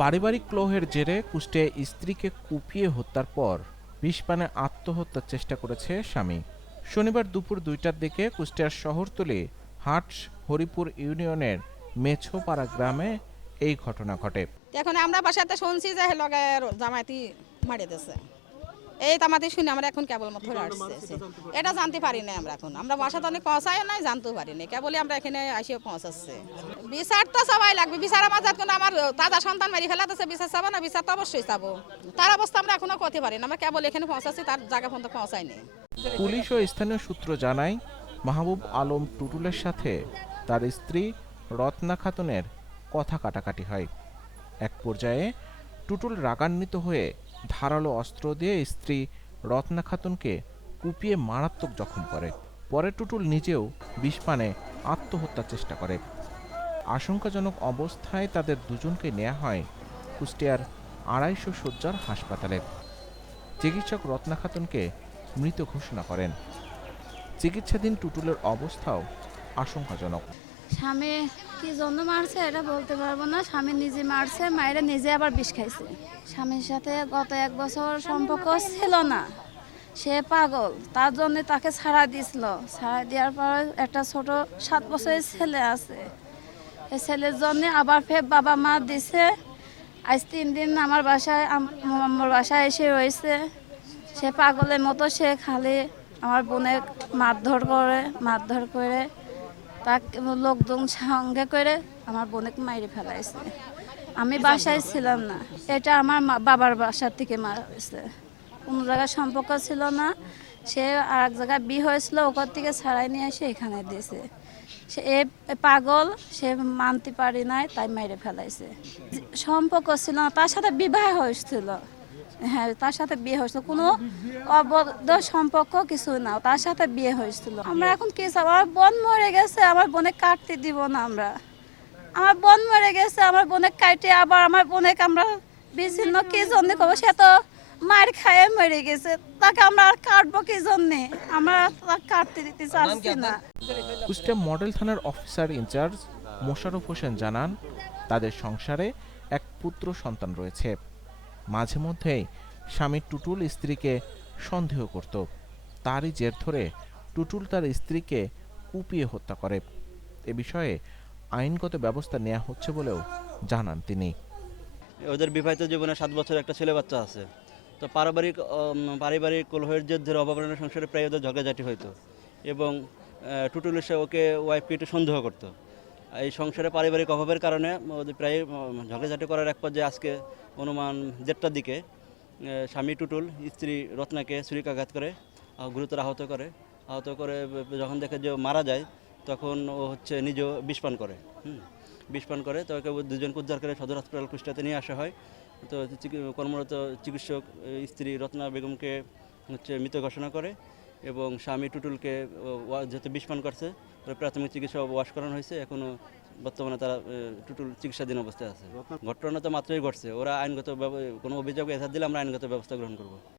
পারিবারিক ক্লোহের জেরে কুষ্টিয়ায় স্ত্রীকে কুপিয়ে হত্যার পর বিষপানে আত্মহত্যার চেষ্টা করেছে স্বামী। শনিবার দুপুর দুইটার দিকে কুষ্টিয়ার শহরতলি হাট হরিপুর ইউনিয়নের মেছোপাড়া গ্রামে এই ঘটনা ঘটে। এখন আমরা বাসাতে শুনছি যে লগে জামাইতি মারিয়ে দিছে এই তামাতে শুনে আমরা এখন কেবল মতো ধরে আসছে এটা জানতে পারি না আমরা এখন। আমরা বাসা তো অনেক পৌঁছায় নাই জানতেও পারি না কেবলই আমরা এখানে আসে পৌঁছাচ্ছে। বিচার তো সবাই লাগবে। বিচার আমার যাত কোনো আমার দাদা সন্তান মারি ফেলাতেছে বিচার চাবো না বিচার তো অবশ্যই চাবো। তার অবস্থা আমরা এখনও করতে পারি না। আমরা কেবল এখানে পৌঁছাচ্ছি তার জায়গা পর্যন্ত পৌঁছায়নি। পুলিশ ও স্থানীয় সূত্র জানায় মাহবুব আলম টুটুলের সাথে তার স্ত্রী রত্না খাতুনের কথা কাটাকাটি হয়। এক পর্যায়ে টুটুল রাগান্বিত হয়ে ধারালো অস্ত্র দিয়ে স্ত্রী রত্না খাতুনকে কুপিয়ে মারাত্মক জখম করে। পরে টুটুল নিজেও বিষপানে আত্মহত্যার চেষ্টা করে। আশঙ্কাজনক অবস্থায় তাদের দুজনকে নেওয়া হয় কুষ্টিয়ার আড়াইশো শয্যার হাসপাতালে। চিকিৎসক রত্না খাতুনকে মৃত ঘোষণা করেন। চিকিৎসাধীন টুটুলের অবস্থাও আশঙ্কাজনক। স্বামী কি জন্য মারছে এটা বলতে পারব না। স্বামী নিজে মারছে, মায়েরা নিজে আবার বিষ খাইছে। স্বামীর সাথে গত এক বছর সম্পর্ক ছিল না। সে পাগল, তার জন্য তাকে ছাড়া দিছিল। ছাড়া দেওয়ার পর একটা ছোট সাত বছরের ছেলে আছে। এই ছেলের জন্য আবার ফের বাবা মা দিছে। আজ তিন দিন আমার বাসায় আমার বাসায় এসে রয়েছে। সে পাগলের মতো সে খালি আমার বোনের মারধর করে মারধর করে তাকে লোকজন সঙ্গে করে আমার বোনকে মাইরে ফেলাইছে। আমি বাসায় ছিলাম না। এটা আমার বাবার বাসার থেকে মারা হয়েছে কোনো জায়গায় সম্পর্ক ছিল না। সে আর এক জায়গায় বিয়ে হয়েছিল, ওখান থেকে ছাড়াই নিয়ে এসে এখানে দিয়েছে। সে এ পাগল, সে মানতে পারি নাই, তাই মেরে ফেলাইছে। সম্পর্ক ছিল না, তার সাথে বিবাহ হয়েছিল। হ্যাঁ তার সাথে বিয়ে হয়েছিল। কোনো অবৈধ সম্পর্ক কিছু না তার সাথে বিয়ে হয়েছিল। আমরা এখন কি চাবো? আমার বোন মরে গেছে আমার বোনে কাটতে দিব না আমরা। আমার বোন মরে গেছে আমার বোনে কাটে আবার আমার বোনেকে আমরা বিচ্ছিন্ন কি জন্য করব? সে তো মার খায় মরে গেছে। তাকে আমরা আর কাটবো কি জন্যে? আমরা তাকে কাটতে দিতে চাচ্ছি না। কুষ্টিয়া মডেল থানার officer in charge Mosharraf Hossain জানান তাদের সংসারে এক পুত্র সন্তান রয়েছে। মাঝে মধ্যেই স্বামী টুটুল স্ত্রীকে সন্দেহ করত। তারই জের ধরে টুটুল তার স্ত্রীকে কুপিয়ে হত্যা করে। এ বিষয়ে আইনগত ব্যবস্থা নেওয়া হচ্ছে বলেও জানান তিনি। ওদের বিবাহিত জীবনে সাত বছর একটা ছেলে বাচ্চা আছে। তো পারিবারিক পারিবারিক কলহের যে ধরে অভাবনের সংসারে প্রায় ওদের ঝগড়াঝাটি হইতো। এবং টুটুল এসে ওকে ওয়াইফকে একটু সন্দেহ করতো। এই সংসারে পারিবারিক অভাবের কারণে প্রায় ঝগড়াঝাটি করার এক পর্যায়ে আজকে অনুমান দেড়টার দিকে স্বামী টুটুল, স্ত্রী রত্নাকে ছুরিকাঘাত করে গুরুতর আহত করে। আহত করে যখন দেখে যে মারা যায়, তখন ও হচ্ছে নিজেও বিষপান করে, হুম? বিষপান করে, তো ওকে দুজনকে উদ্ধার করে সদর হাসপাতাল কুষ্টাতে নিয়ে আসা হয়। তো কর্মরত চিকিৎসক স্ত্রী রত্না বেগমকে হচ্ছে মৃত ঘোষণা করে। এবং স্বামী টুটুলকে যেহেতু বিষপান করছে প্রাথমিক চিকিৎসা ওয়াশ করানো হয়েছে এখনও বর্তমানে তারা টুটুল চিকিৎসাধীন অবস্থায় আছে। ঘটনা তো মাত্রই ঘটছে ওরা আইনগত কোনো অভিযোগ এসার দিলে আমরা আইনগত ব্যবস্থা গ্রহণ করব।